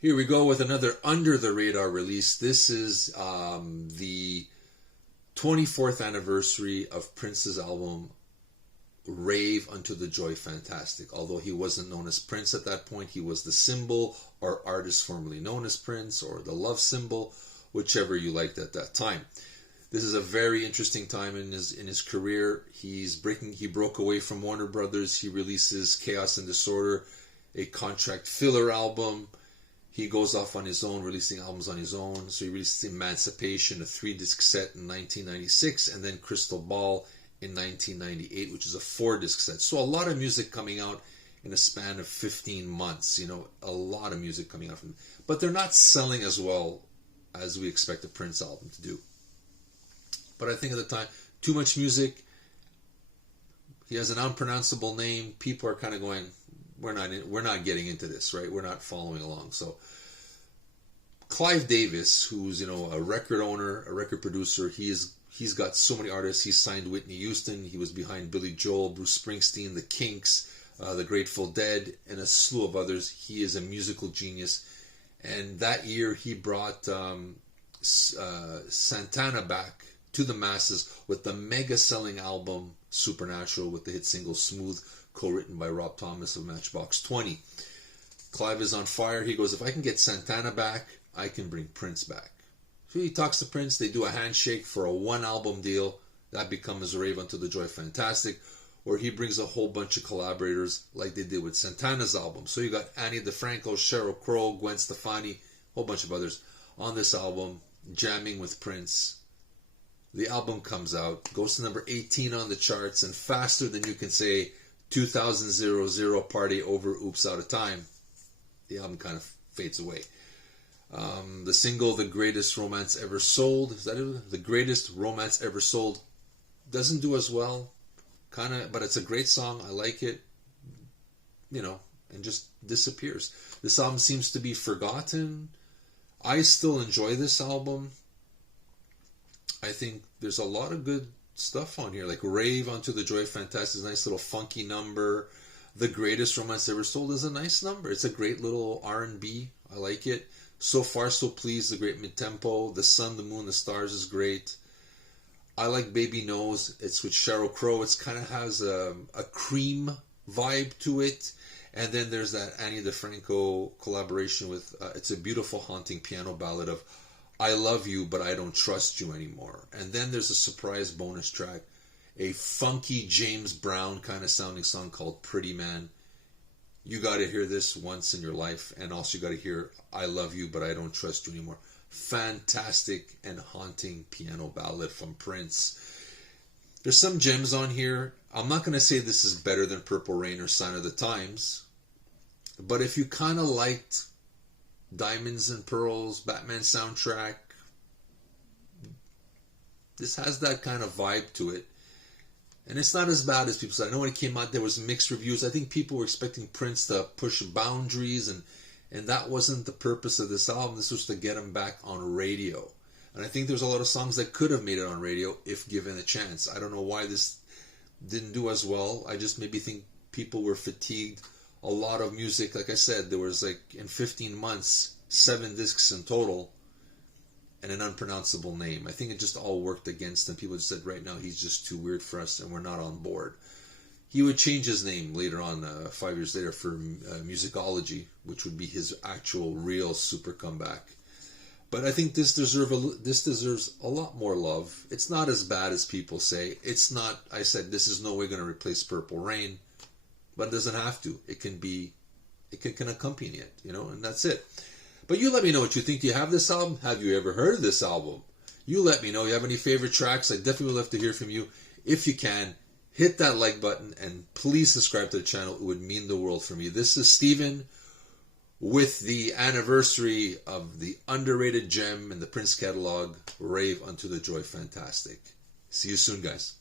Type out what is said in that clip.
Here we go with another under the radar release. This is the 24th anniversary of Prince's album Rave Unto the Joy Fantastic. Although he wasn't known as Prince at that point, he was the symbol or artist formerly known as Prince, or the love symbol, whichever you liked at that time. This is a very interesting time in his career. He broke away from Warner Brothers. He releases Chaos and Disorder, a contract filler album. He goes off on his own, releasing albums on his own. So he released Emancipation, a 3-disc set in 1996, and then Crystal Ball in 1998, which is a 4-disc set. So a lot of music coming out in a span of 15 months. A lot of music coming out from them. But they're not selling as well as we expect a Prince album to do. But I think at the time, too much music. He has an unpronounceable name. People are kind of going, we're not getting into this, right? We're not following along. So Clive Davis, who's a record owner, a record producer, he's got so many artists. He signed Whitney Houston. He was behind Billy Joel, Bruce Springsteen, The Kinks, The Grateful Dead, and a slew of others. He is a musical genius. And that year he brought Santana back to the masses with the mega-selling album Supernatural, with the hit single Smooth, co-written by Rob Thomas of Matchbox 20. Clive is on fire. He goes, if I can get Santana back, I can bring Prince back. So he talks to Prince. They do a handshake for a 1-album deal. That becomes Rave Unto the Joy Fantastic, where he brings a whole bunch of collaborators like they did with Santana's album. So you got Ani DeFranco, Sheryl Crow, Gwen Stefani, a whole bunch of others on this album, jamming with Prince. The album comes out, goes to number 18 on the charts, and faster than you can say 2000 Party Over, Oops, Out of Time, the album kind of fades away. The single, The Greatest Romance Ever Sold, is that it? The Greatest Romance Ever Sold, doesn't do as well, but it's a great song. I like it, and just disappears. This album seems to be forgotten. I still enjoy this album. I think there's a lot of good stuff on here, like Rave Unto the Joy Fantastic is a nice little funky number. The Greatest Romance Ever Sold is a nice number. It's a great little R&B. I like it. So Far So Pleased, the great mid-tempo. The Sun, the Moon, the Stars is great. I like Baby Knows. It's with Sheryl Crow. It kind of has a Cream vibe to it. And then there's that Ani DeFranco collaboration with, it's a beautiful, haunting piano ballad of I Love You, But I Don't Trust You Anymore. And then there's a surprise bonus track, a funky James Brown kind of sounding song called Pretty Man. You got to hear this once in your life. And also you got to hear I Love You, But I Don't Trust You Anymore. Fantastic and haunting piano ballad from Prince. There's some gems on here. I'm not going to say this is better than Purple Rain or Sign of the Times. But if you kind of liked Diamonds and Pearls, Batman soundtrack, this has that kind of vibe to it. And it's not as bad as people said. I know when it came out there was mixed reviews. I think people were expecting Prince to push boundaries, and that wasn't the purpose of this album. This was to get him back on radio. And I think there's a lot of songs that could have made it on radio if given a chance. I don't know why this didn't do as well. I just maybe think people were fatigued. A lot of music, like I said, there was like in 15 months, 7 discs in total, and an unpronounceable name. I think it just all worked against him. People just said, right now, he's just too weird for us, and we're not on board. He would change his name later on, 5 years later, for Musicology, which would be his actual real super comeback. But I think this deserves a lot more love. It's not as bad as people say. It's not, I said, this is no way going to replace Purple Rain. But it doesn't have to. It can accompany it, and that's it. But you let me know what you think. Do you have this album? Have you ever heard of this album? You let me know. You have any favorite tracks? I definitely would love to hear from you. If you can, hit that like button and please subscribe to the channel. It would mean the world for me. This is Steven with the anniversary of the underrated gem in the Prince catalog, Rave Unto the Joy Fantastic. See you soon, guys.